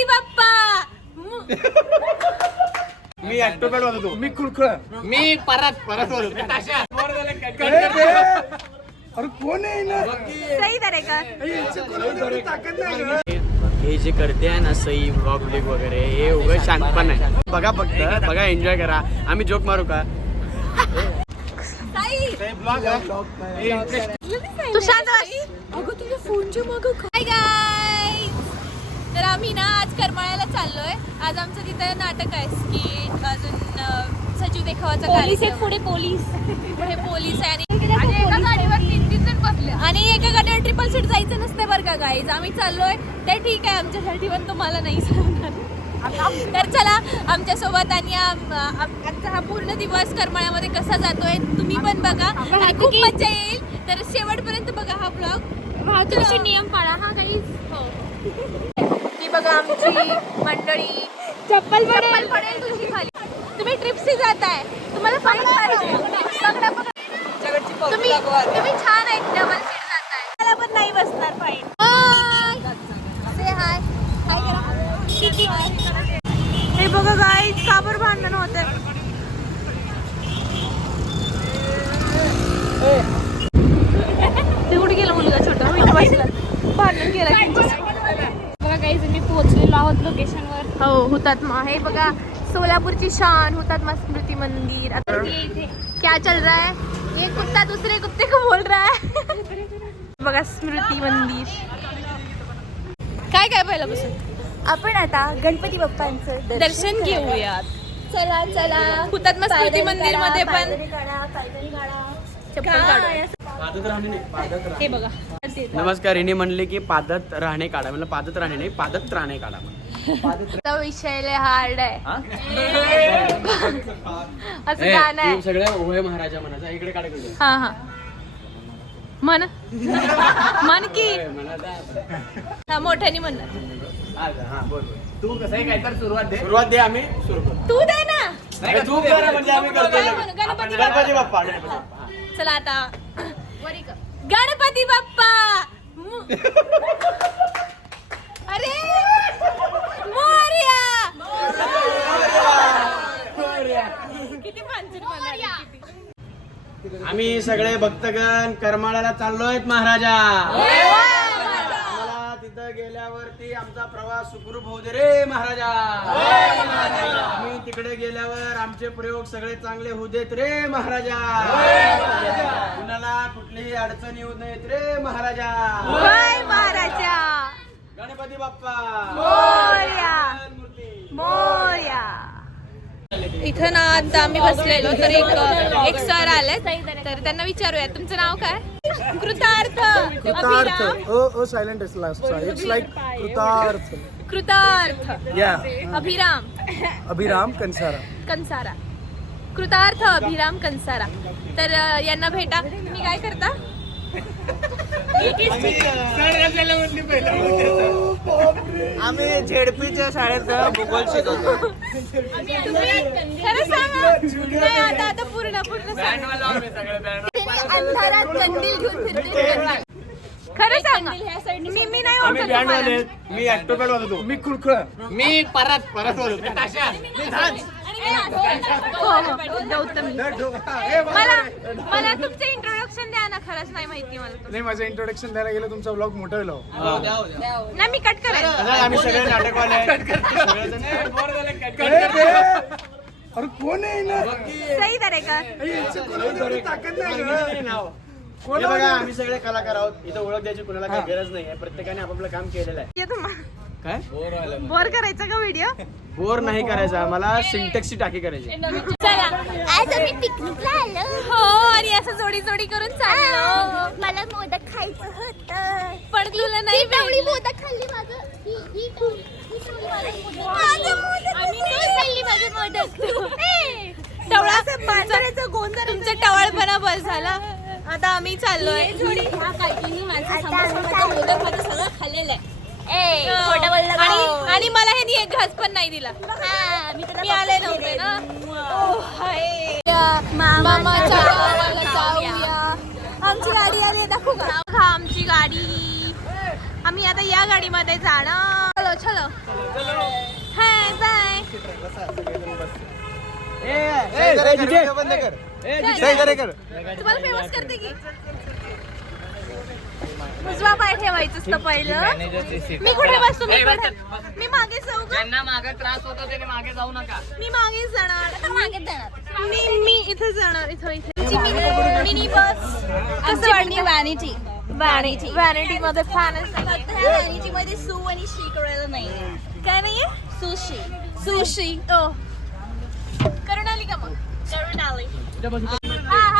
गणपती बाप्पा. मी ऍक्टोपॅड होतो मी खुळखुळ मी परत परत अरे कोण आहे ना? गं. हे जे करते आहे ना सई ब्लॉग ब्लिक वगैरे हे उगं शांतपण आहे बघा फक्त बघा एन्जॉय करा. आम्ही जोक मारू का? तू शांत बस अगं तुझ्या फोनच्या माग काय तर आम्ही ना आज करमाळ्याला चाललोय. आज आमचं तिथं नाटक आहे स्किट अजून अं, सजीव देखावाचा कार्यक्रम. पुढे पोलीस. पुढे पोलीस आहे आणि एका गाडीवर तीन तीन जण बसले. आणि एका गाडीवर ट्रिपल सीट जायचं नसते बरं का गाईज आम्ही चाललोय. ते ठीक आहे आमच्यासाठी पण तुम्हाला नाही सांगणार. तर चला आमच्यासोबत आणि आम- आम- आमचा हा पूर्ण दिवस करमाळ्यामध्ये कसा जातोय तुम्ही पण बघा. आणि खूप मजा येईल. तर शेवटपर्यंत बघा हा ब्लॉग वाहतुकीचे नियम पाळा हा काही ही. बघा आमची मंडळी. चप्पल पडेल. पडेल तुझी खाली. तुम्ही ट्रिपशी जाताय. तुम्हाला फाईन पकडा पकडा तुम्ही तुम्ही छान आहे डबल सीट जाताय. मला पण नाही बसणार फाईन से हाय हाय करा हे बघा गाई काबर भांडण होते ते कुठे गेला मुलगा छोटा मी बसला भांडण केलं बघा काही मी पोहोचलेलो आहोत लोकेशनवर हो हुतात्मा हे बघा सोलापूरची शान हुतात्मा स्मृती मंदिर. आता क्या चल रहा है? ये कुत्ता दूसरे कुत्ते को बोल रहा है. बघा स्मृती मंदिर. काय काय पहिलं बसून आपण आता गणपती बाप्पांचं दर्शन घेऊयात. चला चला. हुतात्मा स्मृती मंदिरमध्ये पण. हे बघा. नमस्कार हिने म्हणले की पादत राहणे काढा. म्हणलं पादत राहणे नाही पादत राहणे काढा तो विषय लय हार्ड आहे असं गाणं आहे. तू सगळ्या ओहे महाराजा म्हणायचा इकडे काढ इकडे. हा हा. म्हण. म्हण की. हा मोठ्याने म्हणणार बोल, बोल. तू कसं आहे काय तर सुरुवात दे. सुरुवात दे आम्ही. सुरू करू. तू दे ना. नाही, तू कर म्हणजे आम्ही करतो? गणपती गणपती बाप्पा. चला आता. गणपती बाप्पा. अरे! मोरया! किती पांचट म्हणाली, किती. आम्ही सगळे भक्तगण करमाळ्याला चाललोय महाराजा. तिथं गेल्यावरती आमचा प्रवास सुखरूप होऊ दे रे महाराजा. आम्ही तिकडे गेल्यावर आमचे प्रयोग सगळे चांगले होऊ देत रे महाराजा. कुणाला कुठलीही अडचण येऊ नयेत रे महाराजा. जय महाराजा. गणपती बाप्पा! मोरया! मूर्ती! मोरया! इथं ना आता आम्ही बसलेलो तर एक एक सर आले तर त्यांना विचारूया तुमचं नाव काय? Kritarth! Kritarth. Abhiram? Oh oh silent is last it's like Kritarth. Kritarth. या अभिराम. अभिराम कंसारा कंसारा कृतार्थ अभिराम कंसारा तर यांना भेटा. तुम्ही काय करता? आम्ही झेडपीच्या शाळेत भूगोल शिकवतो. खरं सांगा नाही आता आता पूर्ण पूर्ण सांगा. अंधारात कंदील घेऊन फिरते खरं सांगा मी मी नाही आम्ही ओळखत बँड वाले तुम्हाला. आहेत. मी ऍक्टोपॅड होतो मी खुळखुळ मी परत परत होतो हो, हो, गौतम मला मला तुमचं इंट्रोडक्शन द्या ना खरंच नाही माहिती मला. नाही माझं इंट्रोडक्शन द्यायला गेलं तुमचा ब्लॉग मोठा होईल हो. नाही मी कट करेन आम्ही सगळे नाटकवाले आहेत. सगळेजण- अरे कोण आहे ना सही दरेकर याची कोणाला तेवढी ताकद नाही गं. नाव. हे बघा आम्ही सगळे कलाकार आहोत इथं ओळख द्यायची कुणाला काही गरज नाही आहे प्रत्येकाने आपापलं काम केलेलं आहे. काय? बोर करायचा का व्हिडिओ बोर नाही करायचा मला सिंटेक्सची टाकी करायची. चला. आज आम्ही पिकनिकला आलो. हो आणि असं जोडी जोडी करून चाललो. मला मोदक खायचं होतं. पण तुला नाही तेवढी भेटलं. मोदक खाल्ली माझं. ही ही तेवढी- ही तेवढी माझं मोदक. आम्ही तू खाल्ली माझं मोदक. ए, टवळा तुमचा तुमचा टवळपणा बस झाला. आता आम्ही चाललोय. आता आम्ही मोदक माझं सगळं खाल्लेलं आहे. ए? आणि आणि मला ह्यानी एक घास पण नाही दिला. हा, मी आले नव्हते. ना. हाय. मामाच्या गावाला जाऊया. आमची गाडी आली दाखवू का? आमची गाडी. आम्ही आता या गाडीमध्ये जाणार. चलो चलो. तुम्हाला फेमस करते की? उजवा पाय ठेवायचं असतं पहिलं. मी कुठे बसतो मी कुठे मी मागे जाऊ का? ज्यांना मागे त्रास होतो त्याने मागे जाऊ नका. मी मागे जाणार. मागे जाणार. मी मी इथे जाणार इथं इथे. Mini bus. कसं वाटतं? वॅनिटी वॅनिटी वॅनिटी मध्ये फॅनच वॅनिटी मध्ये सू आणि शी कळलं नाही काय नाहीये? सुशी. सुशी. ओ. करून आली का मग? करून आली हा हा.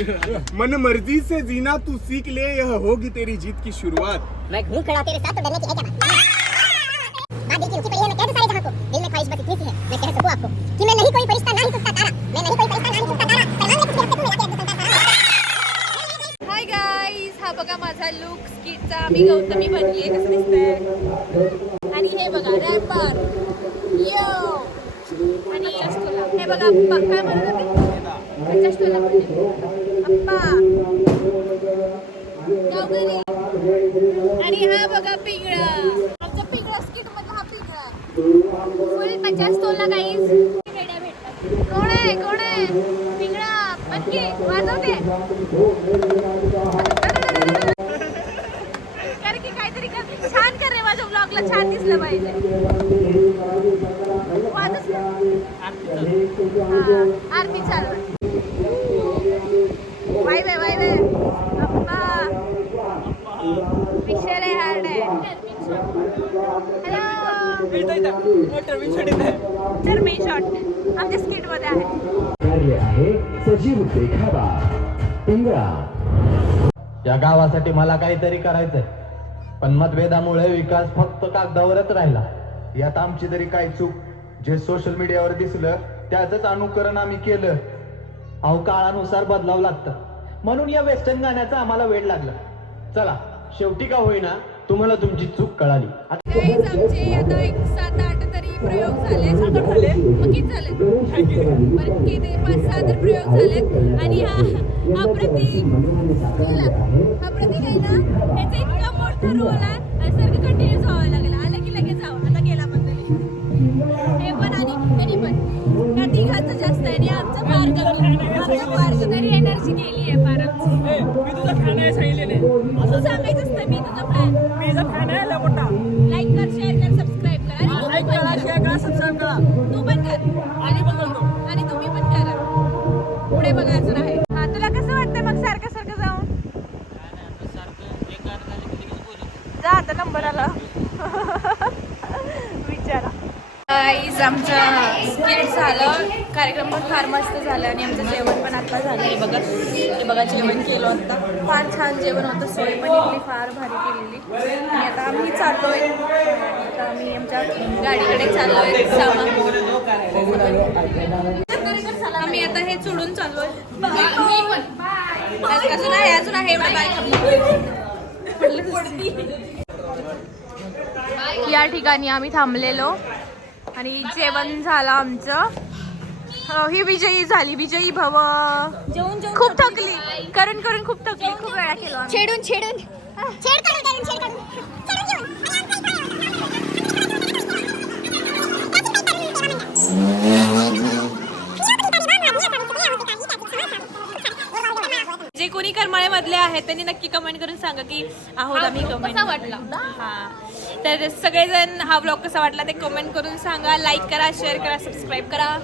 मन मर्ज़ी से जीना तू सीख ले यह होगी तेरी जीत की शुरुआत। मैं घूम खड़ा तेरे साथ तो डरने की है क्या बात? बात दिल की ऊँची पड़ी है मैं कैसे सारे जहाँ को। दिल में ख्वाहिश बस इतनी सी है मैं कह सकूँ आपको कि मैं नहीं कोई फरिश्ता ना ही टूटता तारा मैं नहीं कोई फरिश्ता ना ही टूटता तारा सलमान ने कुछ भी हरकत तुम मिला के अब्दुल संतान हाय गाईज हा बघा माझा लुक स्किटचा मी गौतमी बनली आहे कसं दिसतंय? आणि हे बघा रॅपर यो आणि हे बघा काय ते? गावकरी आणि हा बघा पिंगळा. आमच्या पिंगळा स्किटमध्ये हा पिंगळा. फुल पचास तोला गाईज कोण आहे? कोण आहे? पिंगळा. पक्की वाजवते कर की काहीतरी कर छान कर रे माझ्या ब्लॉगला छान दिसलं पाहिजे. वाजच ना. हा, आरती चालू आहे. वाय वे वाय वे अप्पा विषय लय हार्ड आहे हॅलो तर मी शॉट आमच्या स्किटमध्ये आहे. कार्य आहे सजीव देखावा पिंगळा या गावासाठी मला काहीतरी करायचंय. पण मतभेदामुळे विकास फक्त कागदावरच राहिला. यात आमची तरी काय चूक जे सोशल मीडियावर दिसलं त्याच अनुकरण आम्ही केलं. अहो काळानुसार बदलावं लागतं. म्हणून या वेस्टर्न गाण्याचा आम्हाला वेळ लागला. चला शेवटी का होईना तुम्हाला तुमची चूक कळाली. आमचे आता एक सात आठ तरी प्रयोग झाले. मग किती झाले? किती? पाच सहा तर प्रयोग झालेत. आणि हा हा प्रतीक गेला. हा प्रतीक आहे ना त्याचा इतका मोठा रोल आहे. आणि सारखं कंटिन्यू जावं लागलं. आलं की लगेच जावं. आता गेला पण हे पण आणि त्यांनी पण. या तिघांचं जास्त आहे आणि आमचं. तरी एनर्जी गेली आहे फार आमची. मी तुझा फॅन आहे सांगितलेले असं सांगायचं असतं मी तुझा फॅन मी तुझा फॅन शेअर करा. सबस्क्राईब करा तू पण कर. आणि पण करतो. आणि तुम्ही पण करा. पुढे बघायचं आहे हा तुला कसं वाटतं मग सारखं सारखं जाऊन? जा आता नंबर आला. विचारा. आमचं स्किट झालं. कार्यक्रम पण फार मस्त झाला आणि आमचं जेवण पण आता झालं. आहे बघा हे बघा जेवण केलं आता. फार छान जेवण होतं. सोय पण इथली फार भारी केलेली. आणि आता आम्ही चाललोय. आता आम्ही आमच्या गाडीकडे चाललोय. सामान. आम्ही आता हे चोडून चाललो आहे म्हणजे पण. अजून आहे अजून आहे एवढं बाय या ठिकाणी आम्ही थांबलेलो. आणि जेवण झालं आमचं. हो, विजयी झाली विजयी भव. खूप थकली. करून करून खूप थकली. खूप वेळा केलो आम्ही. छेडून छेडून. छेड काढून काढून छेड घेऊन. जे कोणी करमाळे मधले आहेत त्यांनी नक्की कमेंट करून सांगा की आहोत आम्ही कमेंट वाटला? हा. तर सगळेजण हा ब्लॉग कसा वाटला ते कमेंट करून सांगा. लाईक करा शेअर करा सबस्क्राईब करा.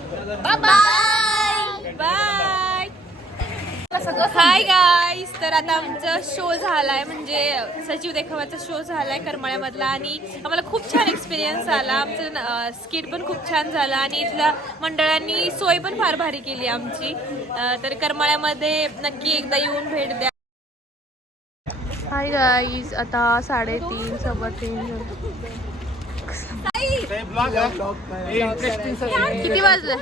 बाय बाय हाय गाईस तर आता आमचा शो झालाय. म्हणजे सजीव देखावाचा शो झालाय करमाळ्यामधला. आणि आम्हाला खूप छान एक्सपिरियन्स आला. आमचं स्किट पण खूप छान झालं. आणि इथल्या मंडळांनी सोय पण फार भारी केली आमची. तर करमाळ्यामध्ये नक्की एकदा येऊन भेट द्या. हाय गाईज आता साडेतीन सव्वा तीन किती वाजलं?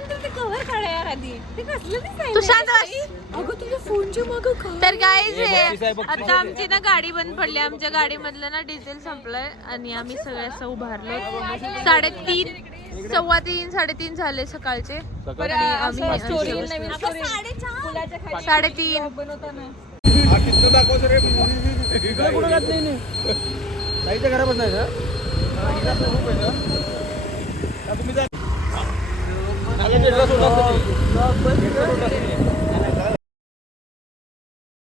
तू शांत बस. तर गाईज आता आमची ना गाडी बंद पडली. आमच्या गाडीमधलं ना डिझेल संपलंय आणि आम्ही सगळे असं उभारलो. साडेतीन सव्वा तीन साडेतीन झाले सकाळचे. आणि आम्ही साडेतीन ताईच्या घरापासून आहे सर. तुम्ही जा.